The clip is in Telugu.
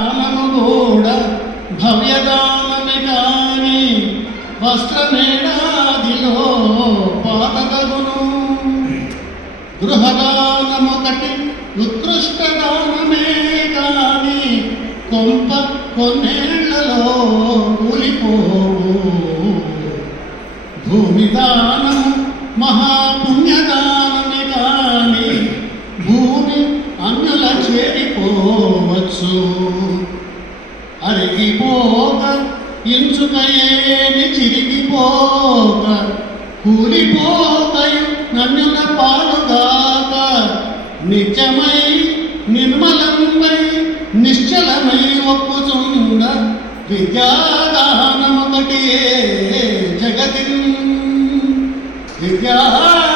దానము కూడా భవ్యదానమే కాని వస్త్రమేడాదిలో పాతదగును గృహదానమొకటి ఉత్కృష్ట దానమే కాని కొంప కొన్నేళ్ళలో కూలిపోవు. భూమి దానము మహాపుణ్యదానమే కాని భూమి అన్నుల చేరిపో తెలుసు. అరిగిపోక ఇంచుకయేమి చిరిగిపోక కూలిపోకయు నన్నున పాలుగాక. నిత్యమై నిర్మలంబై నిశ్చలమై ఒప్పుచుండ విద్యాదానమొకటి జగతి విద్యాదానమొకటి